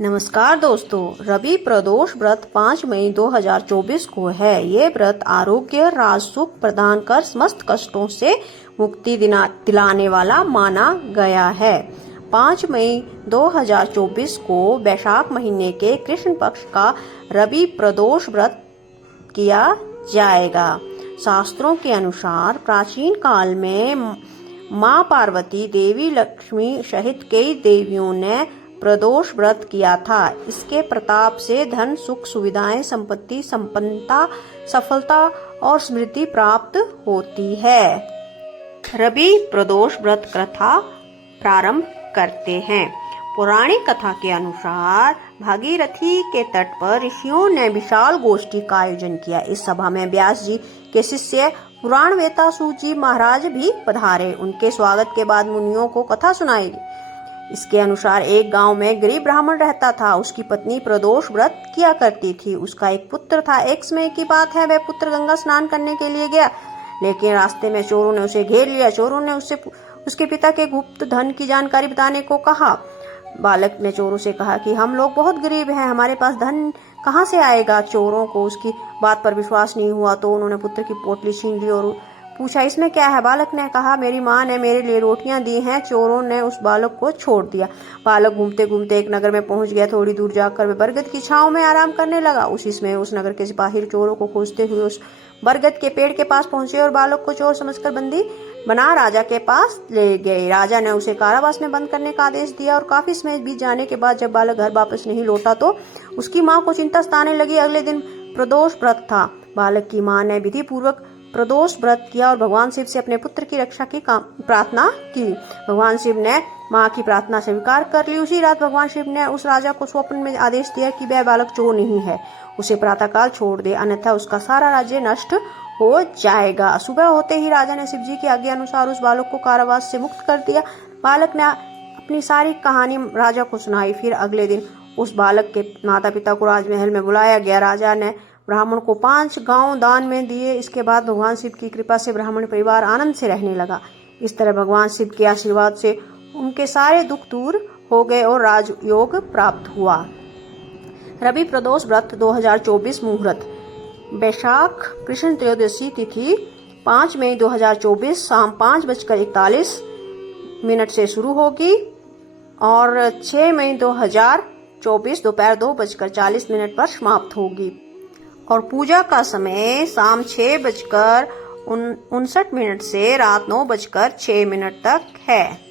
नमस्कार दोस्तों, रवि प्रदोष व्रत 5 मई 2024 को है। ये व्रत आरोग्य, राज, सुख प्रदान कर समस्त कष्टों से मुक्ति दिलाने वाला माना गया है। 5 मई 2024 को वैशाख महीने के कृष्ण पक्ष का रवि प्रदोष व्रत किया जाएगा। शास्त्रों के अनुसार प्राचीन काल में माँ पार्वती, देवी लक्ष्मी सहित कई देवियों ने प्रदोष व्रत किया था। इसके प्रताप से धन, सुख, सुविधाएं, संपत्ति, संपन्नता, सफलता और समृद्धि प्राप्त होती है। रवि प्रदोष व्रत कथा प्रारंभ करते हैं। पौराणिक कथा के अनुसार भागीरथी के तट पर ऋषियों ने विशाल गोष्ठी का आयोजन किया। इस सभा में व्यास जी के शिष्य पुराण वेता सूत जी महाराज भी पधारे। उनके स्वागत के बाद मुनियों को कथा सुनाई। इसके अनुसार एक गांव में गरीब ब्राह्मण रहता था। उसकी पत्नी प्रदोष व्रत किया करती थी। उसका एक पुत्र था। एक समय की बात है, वह पुत्र गंगा स्नान करने के लिए गया, लेकिन रास्ते में चोरों ने उसे घेर लिया। चोरों ने उससे उसके पिता के गुप्त धन की जानकारी बताने को कहा। बालक ने चोरों से कहा कि हम लोग बहुत गरीब हैं, हमारे पास धन कहाँ से आएगा। चोरों को उसकी बात पर विश्वास नहीं हुआ तो उन्होंने पुत्र की पोटली छीन ली और पूछा, इसमें क्या है। बालक ने कहा, मेरी माँ ने मेरे लिए रोटियां दी हैं। चोरों ने उस बालक को छोड़ दिया। बालक घूमते घूमते एक नगर में पहुंच गया। थोड़ी दूर जाकर वह बरगद की छांव में आराम करने लगा। उसी समय उस नगर के सिपाही चोरों को खोजते हुए उस बरगद के पेड़ के पास पहुंचे और बालक को चोर समझकर बंदी बना राजा के पास ले गए। राजा ने उसे कारावास में बंद करने का आदेश दिया और काफी समय बीत जाने के बाद जब बालक घर वापस नहीं लौटा तो उसकी माँ को चिंता सताने लगी। अगले दिन प्रदोष व्रत था। बालक की माँ ने विधि पूर्वक प्रदोष व्रत किया और भगवान शिव से अपने पुत्र की रक्षा की प्रार्थना की। भगवान शिव ने माँ की प्रार्थना स्वीकार कर ली। उसी रात भगवान शिव ने उस राजा को स्वप्न में आदेश दिया कि वह बालक चोर नहीं है, उसे प्रातःकाल छोड़ दे, अन्यथा उसका सारा राज्य नष्ट हो जाएगा। सुबह होते ही राजा ने शिव जी की आज्ञा अनुसार उस बालक को कारावास से मुक्त कर दिया। बालक ने अपनी सारी कहानी राजा को सुनाई। फिर अगले दिन उस बालक के माता पिता को राजमहल में बुलाया गया। राजा ने ब्राह्मण को 5 गांव दान में दिए। इसके बाद भगवान शिव की कृपा से ब्राह्मण परिवार आनंद से रहने लगा। इस तरह भगवान शिव के आशीर्वाद से उनके सारे दुख दूर हो गए और राजयोग प्राप्त हुआ। रवि प्रदोष व्रत 2024 मुहूर्त वैशाख कृष्ण त्रयोदशी तिथि 5 मई 2024 शाम 5:41 से शुरू होगी और 6 मई 2024 दोपहर 2:40 पर समाप्त होगी। और पूजा का समय शाम 6:59 से रात 9:06 तक है।